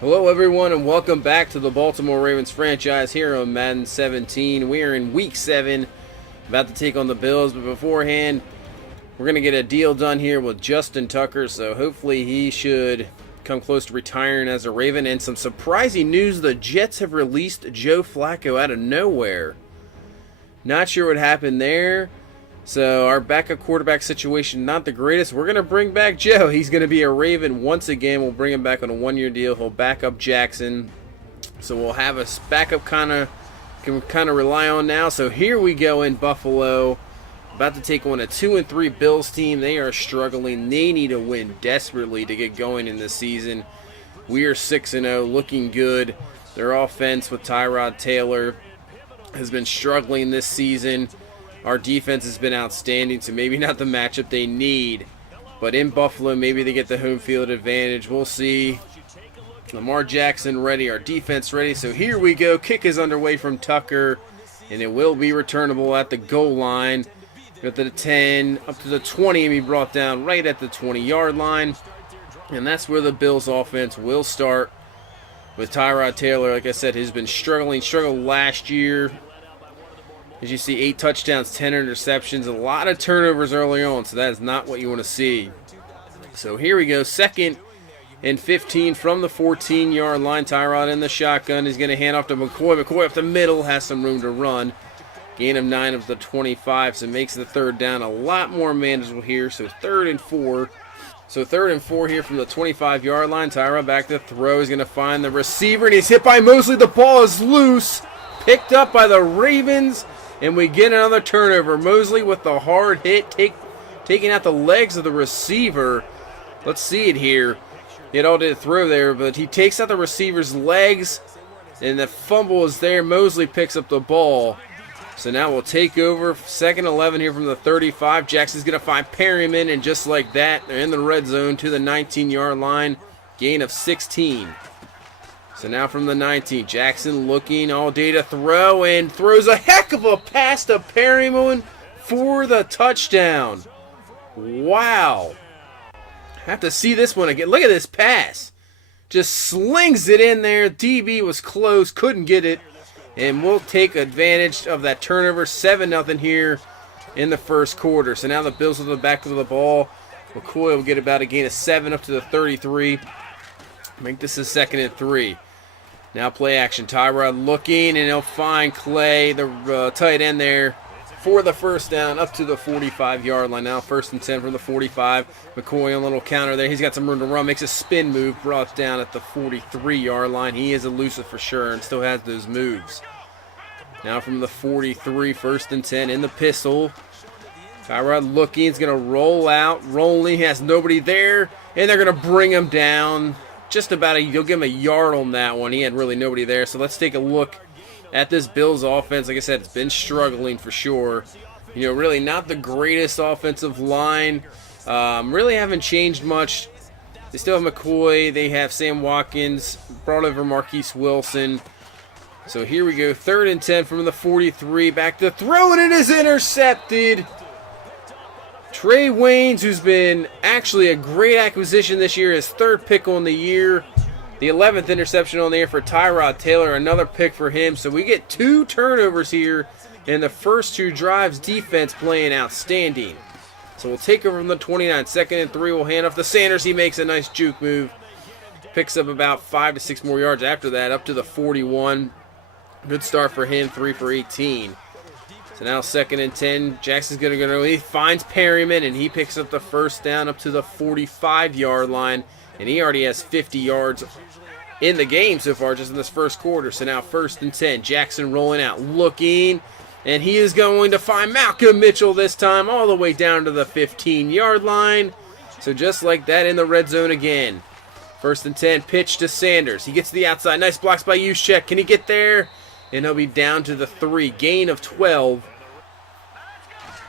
Hello everyone and welcome back to the Baltimore Ravens franchise here on Madden 17. We are in week 7, about to take on the Bills, but beforehand we're going to get a deal done here with Justin Tucker, so hopefully he should come close to retiring as a Raven. And some surprising news, the Jets have released Joe Flacco out of nowhere. Not sure what happened there. So our backup quarterback situation, not the greatest. We're going to bring back Joe. He's going to be a Raven once again. We'll bring him back on a one-year deal. He'll back up Jackson. So we'll have a backup can rely on now. So here we go in Buffalo. About to take on a 2-3 Bills team. They are struggling. They need to win desperately to get going in this season. We are 6-0, looking good. Their offense with Tyrod Taylor has been struggling this season. Our defense has been outstanding, so maybe not the matchup they need. But in Buffalo, maybe they get the home field advantage. We'll see. Lamar Jackson ready, our defense ready. So here we go. Kick is underway from Tucker, and it will be returnable at the goal line. Go to the 10, up to the 20, and be brought down right at the 20-yard line. And that's where the Bills offense will start with Tyrod Taylor. Like I said, he's been struggled last year. As you see, 8 touchdowns, 10 interceptions, a lot of turnovers early on, so that is not what you want to see. So here we go, 2nd and 15 from the 14-yard line. Tyrod in the shotgun. He's going to hand off to McCoy. McCoy up the middle, has some room to run. Gain of 9 of the 25, so makes the third down a lot more manageable here. So 3rd and 4. So 3rd and 4 here from the 25-yard line. Tyrod back to throw. He's going to find the receiver, and he's hit by Mosley. The ball is loose. Picked up by the Ravens. And we get another turnover. Mosley with the hard hit, taking out the legs of the receiver. Let's see it here. He all did a throw there, but he takes out the receiver's legs, and the fumble is there. Mosley picks up the ball. So now we'll take over. 2nd 11 here from the 35. Jackson's going to find Perryman, and just like that, they're in the red zone to the 19-yard line. Gain of 16. So now from the 19, Jackson looking all day to throw, and throws a heck of a pass to Perryman for the touchdown. Wow. Have to see this one again. Look at this pass. Just slings it in there. DB was close, couldn't get it. And we'll take advantage of that turnover. 7-0 here in the first quarter. So now the Bills will the back of the ball. McCoy will get about a gain of 7 up to the 33. Make this a 2nd and 3. Now play action. Tyrod looking, and he'll find Clay, the tight end there, for the first down up to the 45-yard line. Now 1st and 10 from the 45. McCoy on a little counter there. He's got some room to run. Makes a spin move. Brought down at the 43-yard line. He is elusive for sure and still has those moves. Now from the 43, 1st and 10 in the pistol. Tyrod looking. He's going to roll out. Rolling. He has nobody there. And they're going to bring him down. Just about you'll give him a yard on that one. He had really nobody there. So let's take a look at this Bills offense. Like I said, it's been struggling for sure. You know, really not the greatest offensive line. Really haven't changed much. They still have McCoy. They have Sam Watkins. Brought over Marquise Wilson. So here we go. 3rd and 10 from the 43. Back to throw, and it is intercepted. Trey Waynes, who's been actually a great acquisition this year, his 3rd pick on the year. The 11th interception on the year for Tyrod Taylor, another pick for him. So we get 2 turnovers here in the first 2 drives. Defense playing outstanding. So we'll take over from the 29. 2nd and 3, we'll hand off to Sanders. He makes a nice juke move. Picks up about 5 to 6 more yards after that, up to the 41. Good start for him, 3 for 18. So now 2nd and 10, Jackson's going to go, he finds Perryman, and he picks up the first down up to the 45-yard line, and he already has 50 yards in the game so far just in this first quarter. So now 1st and 10, Jackson rolling out, looking, and he is going to find Malcolm Mitchell this time all the way down to the 15-yard line. So just like that in the red zone again. 1st and 10, pitch to Sanders. He gets to the outside, nice blocks by Juszczyk. Can he get there? And he'll be down to the 3, gain of 12.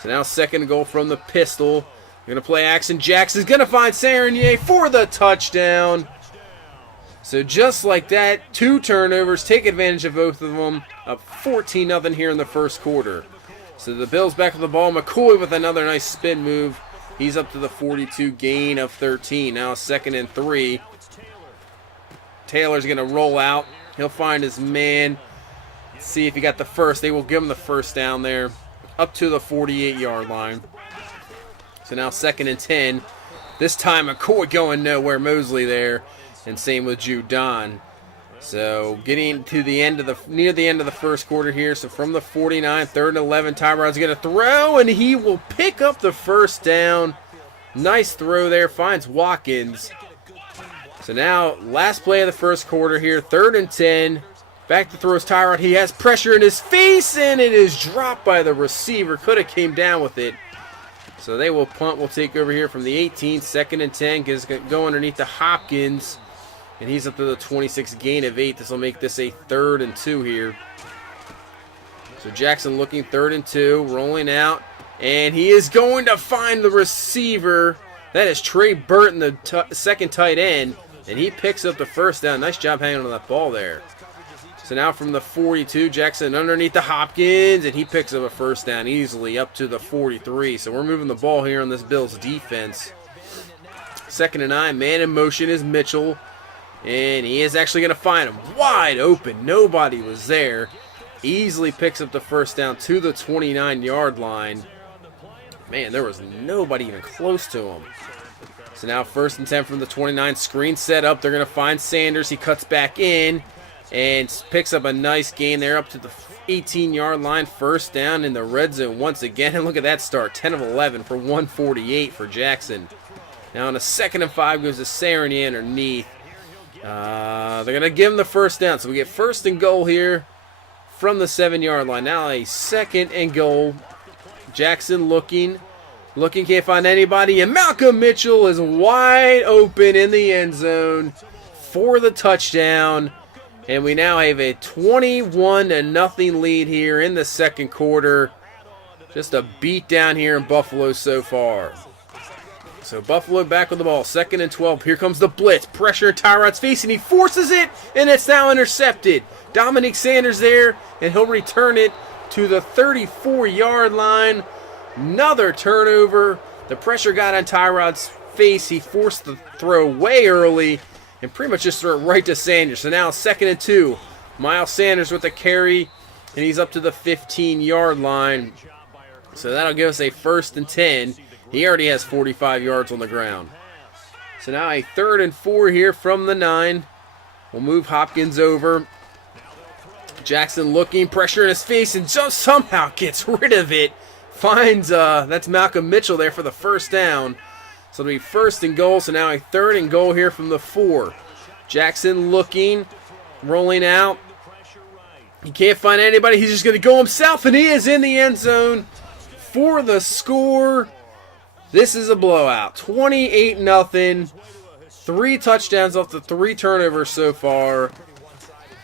So now 2nd goal from the pistol. We're going to play action. Jackson's going to find Sarnier for the touchdown. So just like that, 2 turnovers. Take advantage of both of them. Up 14-0 here in the first quarter. So the Bills back with the ball. McCoy with another nice spin move. He's up to the 42, gain of 13. Now 2nd and 3. Taylor's going to roll out. He'll find his man. See if he got the first. They will give him the first down there up to the 48-yard line. So now 2nd and 10. This time McCoy going nowhere. Mosley there. And same with Judon. So getting to the end of near the end of the first quarter here. So from the 49, 3rd and 11, Tyrod's going to throw, and he will pick up the first down. Nice throw there. Finds Watkins. So now last play of the first quarter here. 3rd and 10. Back to throws Tyrod. He has pressure in his face, and it is dropped by the receiver. Could have came down with it. So they will punt. We'll take over here from the 18. 2nd and 10. Go underneath to Hopkins. And he's up to the 26, gain of 8. This will make this a 3rd and 2 here. So Jackson looking 3rd and 2, rolling out. And he is going to find the receiver. That is Trey Burton, the second tight end. And he picks up the first down. Nice job hanging on that ball there. So now from the 42, Jackson underneath the Hopkins. And he picks up a first down easily up to the 43. So we're moving the ball here on this Bills defense. 2nd and 9, man in motion is Mitchell. And he is actually going to find him wide open. Nobody was there. Easily picks up the first down to the 29-yard line. Man, there was nobody even close to him. So now 1st and 10 from the 29. Screen set up. They're going to find Sanders. He cuts back in and picks up a nice gain there up to the 18-yard line. First down in the red zone once again. And look at that start. 10 of 11 for 148 for Jackson. Now on a 2nd and 5 goes to Sarani underneath. They're going to give him the first down. So we get 1st and goal here from the 7-yard line. Now a 2nd and goal. Jackson looking, can't find anybody. And Malcolm Mitchell is wide open in the end zone for the touchdown. And we now have a 21-0 lead here in the second quarter. Just a beat down here in Buffalo so far. So Buffalo back with the ball. 2nd and 12. Here comes the blitz. Pressure in Tyrod's face, and he forces it, and it's now intercepted. Dominique Sanders there, and he'll return it to the 34-yard line. Another turnover. The pressure got on Tyrod's face. He forced the throw way early and pretty much just threw it right to Sanders. So now 2nd and 2. Miles Sanders with the carry, and he's up to the 15-yard line. So that'll give us a 1st and 10. He already has 45 yards on the ground. So now a 3rd and 4 here from the 9. We'll move Hopkins over. Jackson looking, pressure in his face, and just somehow gets rid of it. Finds, that's Malcolm Mitchell there for the first down. So it'll be 1st and goal. So now a 3rd and goal here from the 4. Jackson looking, rolling out. He can't find anybody. He's just going to go himself, and he is in the end zone for the score. This is a blowout. 28-0. 3 touchdowns off the 3 turnovers so far.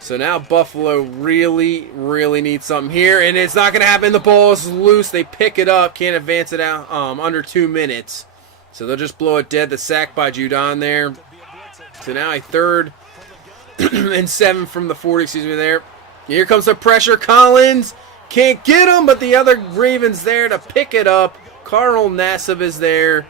So now Buffalo really, really needs something here. And it's not going to happen. The ball is loose. They pick it up. Can't advance it out under 2 minutes. So they'll just blow it dead. The sack by Judon there. So now a 3rd and 7 from the 40, there. Here comes the pressure. Collins can't get him, but the other Ravens there to pick it up. Carl Nassib is there,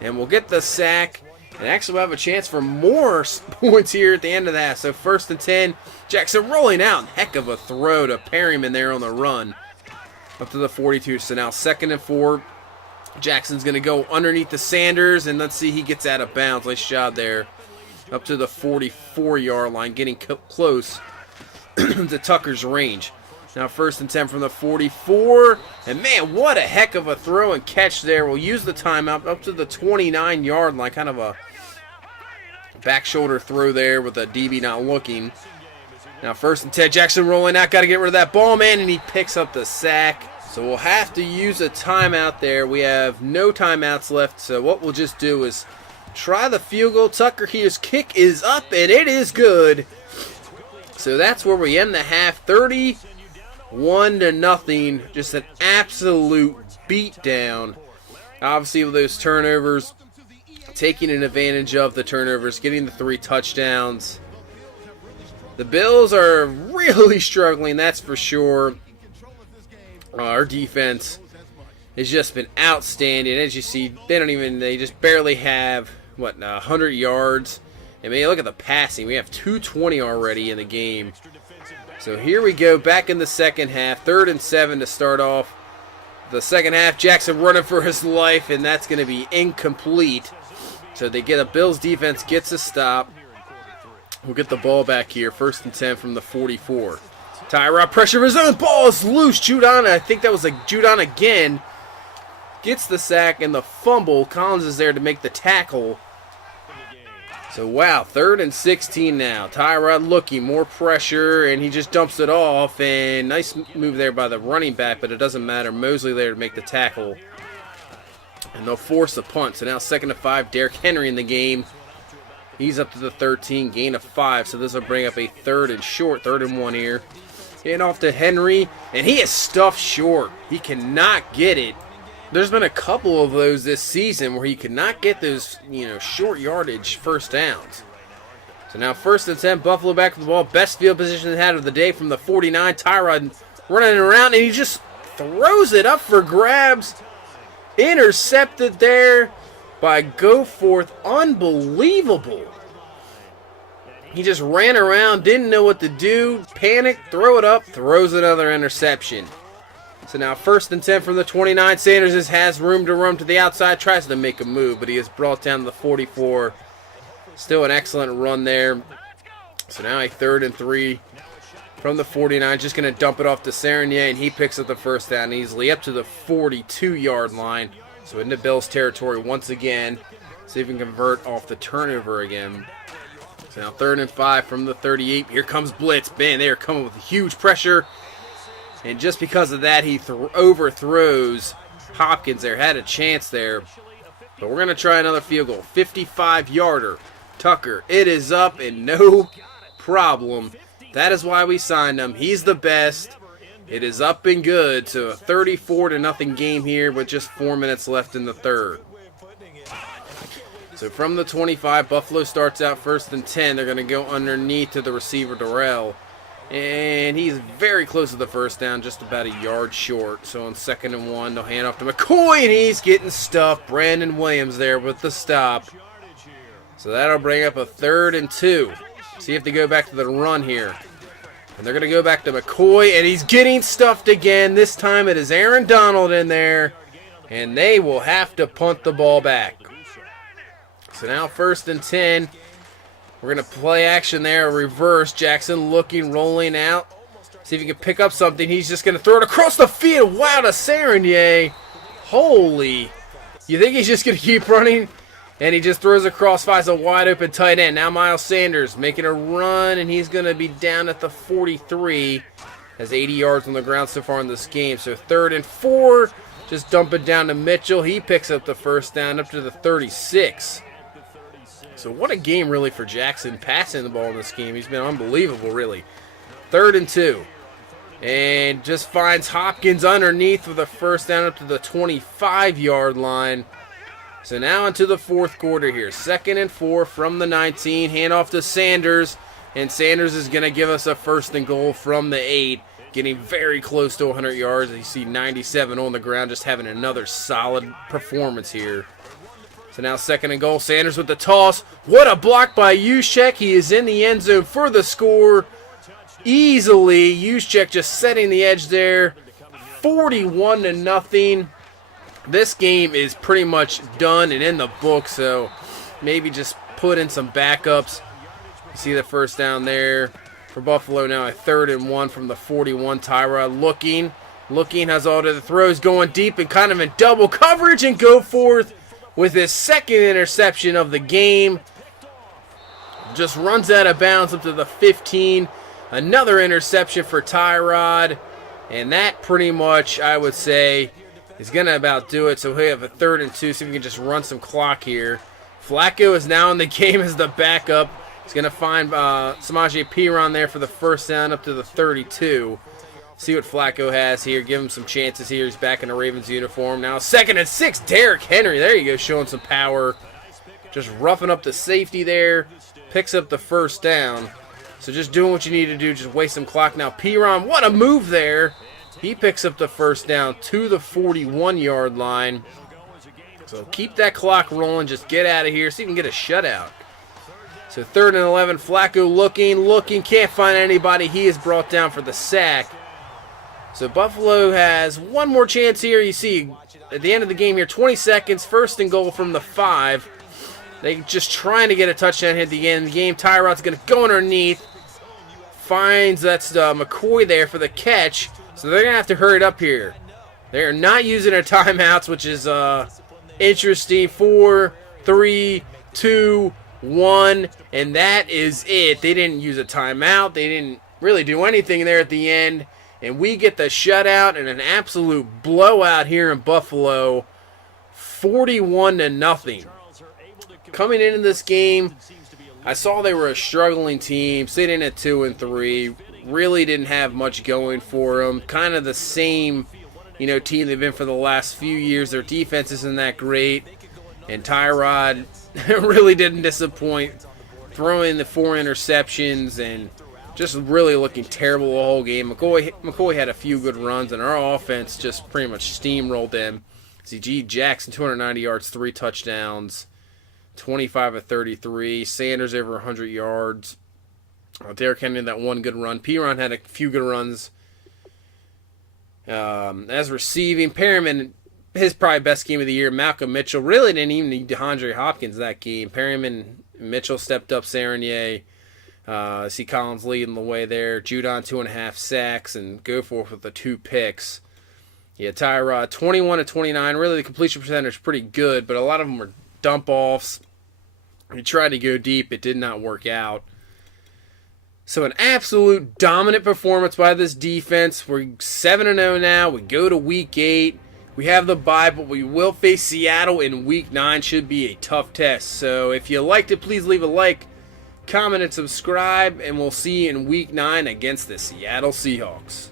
and we'll get the sack. And actually we'll have a chance for more points here at the end of that. So 1st and 10. Jackson rolling out. Heck of a throw to Perryman there on the run. Up to the 42. So now 2nd and 4. Jackson's going to go underneath the Sanders, and let's see, he gets out of bounds. Nice job there. Up to the 44-yard line, getting close to Tucker's range. Now 1st and 10 from the 44. And man, what a heck of a throw and catch there. We'll use the timeout up to the 29-yard line. Kind of a back shoulder throw there with a DB not looking. Now 1st and 10. Jackson rolling out. Got to get rid of that ball, man. And he picks up the sack. So we'll have to use a timeout there. We have no timeouts left. So what we'll just do is try the field goal. Tucker here's kick is up, and it is good. So that's where we end the half. 31-0. Just an absolute beatdown. Obviously with those turnovers, taking an advantage of the turnovers, getting the 3 touchdowns. The Bills are really struggling, that's for sure. Our defense has just been outstanding. As you see, they just barely have, 100 yards. I mean, look at the passing. We have 220 already in the game. So here we go, back in the second half. 3rd and 7 to start off the second half. Jackson running for his life, and that's going to be incomplete. So they get a Bills defense gets a stop. We'll get the ball back here. 1st and 10 from the 44. Tyrod pressure his own. Ball is loose. Judon, I think that was Judon again. Gets the sack and the fumble. Collins is there to make the tackle. So, wow, 3rd and 16 now. Tyrod looking, more pressure, and he just dumps it off. And nice move there by the running back, but it doesn't matter. Mosley there to make the tackle. And they'll force a punt. So now 2nd and 5, Derrick Henry in the game. He's up to the 13, gain of 5. So this will bring up a 3rd and short, 3rd and 1 here. Hand off to Henry, and he is stuffed short. He cannot get it. There's been a couple of those this season where he could not get those, short yardage first downs. So now 1st and 10, Buffalo back with the ball. Best field position they had of the day from the 49. Tyrod running around, and he just throws it up for grabs. Intercepted there by Goforth. Unbelievable. He just ran around, didn't know what to do, panicked, throw it up, throws another interception. So now 1st and 10 from the 29. Sanders has room to run to the outside, tries to make a move, but he is brought down to the 44. Still an excellent run there. So now a 3rd and 3 from the 49. Just going to dump it off to Serenier, and he picks up the first down easily up to the 42-yard line. So into Bills territory once again. See if we can convert off the turnover again. So now 3rd and 5 from the 38. Here comes blitz. Man, they are coming with huge pressure. And just because of that, he overthrows Hopkins there. Had a chance there. But we're going to try another field goal. 55-yarder. Tucker. It is up and no problem. That is why we signed him. He's the best. It is up and good. So a 34-0 game here with just 4 minutes left in the 3rd. So from the 25, Buffalo starts out 1st and 10. They're going to go underneath to the receiver, Darrell. And he's very close to the first down, just about a yard short. So on 2nd and 1, they'll hand off to McCoy, and he's getting stuffed. Brandon Williams there with the stop. So that'll bring up a 3rd and 2. See if they go back to the run here. And they're going to go back to McCoy, and he's getting stuffed again. This time it is Aaron Donald in there, and they will have to punt the ball back. So now 1st and 10. We're going to play action there, reverse. Jackson looking, rolling out. See if he can pick up something. He's just going to throw it across the field. Wow, to Serenier. Holy. You think he's just going to keep running? And he just throws across, finds a wide open tight end. Now Miles Sanders making a run, and he's going to be down at the 43. Has 80 yards on the ground so far in this game. So 3rd and 4. Just dump it down to Mitchell. He picks up the first down up to the 36. So what a game really for Jackson passing the ball in this game. He's been unbelievable, really. 3rd and 2. And just finds Hopkins underneath with a first down up to the 25-yard line. So now into the 4th quarter here. 2nd and 4 from the 19. Handoff to Sanders. And Sanders is going to give us a 1st and goal from the 8. Getting very close to 100 yards. You see 97 on the ground. Just having another solid performance here. So now 2nd and goal. Sanders with the toss. What a block by Juszczyk. He is in the end zone for the score. Easily. Juszczyk just setting the edge there. 41-0. This game is pretty much done and in the book. So maybe just put in some backups. You see the first down there for Buffalo. Now a 3rd and 1 from the 41. Tyrod looking. Has all the throws going deep and kind of in double coverage, and Goforth with his 2nd interception of the game. Just runs out of bounds up to the 15. Another interception for Tyrod. And that pretty much, I would say, is going to about do it. So we have a 3rd and 2. See if we can just run some clock here. Flacco is now in the game as the backup. He's going to find Samaje Perine there for the first down up to the 32. See what Flacco has here. Give him some chances here. He's back in the Ravens uniform. Now 2nd and 6. Derrick Henry. There you go. Showing some power. Just roughing up the safety there. Picks up the first down. So just doing what you need to do. Just waste some clock. Now Perine. What a move there. He picks up the first down to the 41-yard line. So keep that clock rolling. Just get out of here. See if you can get a shutout. So So 3rd and 11, Flacco looking, can't find anybody. He is brought down for the sack. So Buffalo has one more chance here. You see at the end of the game here, 20 seconds, 1st and goal from the 5. They just trying to get a touchdown here at the end of the game. Tyrod's going to go underneath. Finds that's McCoy there for the catch. So they're going to have to hurry it up here. They're not using their timeouts, which is interesting. 4, 3, 2, 1, and that is it. They didn't use a timeout. They didn't really do anything there at the end. And we get the shutout and an absolute blowout here in Buffalo, 41-0. Coming into this game, I saw they were a struggling team, sitting at 2-3. Really didn't have much going for them. Kind of the same, team they've been for the last few years. Their defense isn't that great, and Tyrod really didn't disappoint, throwing the 4 interceptions and just really looking terrible the whole game. McCoy had a few good runs, and our offense just pretty much steamrolled them. C.G. Jackson, 290 yards, 3 touchdowns, 25 of 33. Sanders over 100 yards. Derrick Henry had that one good run. Piron had a few good runs. As receiving, Perriman, his probably best game of the year. Malcolm Mitchell really didn't even need DeAndre Hopkins that game. Perriman, Mitchell stepped up. Sarnier. See Collins leading the way there. Judon 2.5 sacks and Goforth with the 2 picks. Yeah, Tyrod 21 of 29. Really, the completion percentage is pretty good, but a lot of them were dump offs. He tried to go deep. It did not work out. So an absolute dominant performance by this defense. We're 7-0 now. We go to Week 8. We have the bye, but we will face Seattle in Week 9. Should be a tough test. So if you liked it, please leave a like, comment, and subscribe, and we'll see you in Week 9 against the Seattle Seahawks.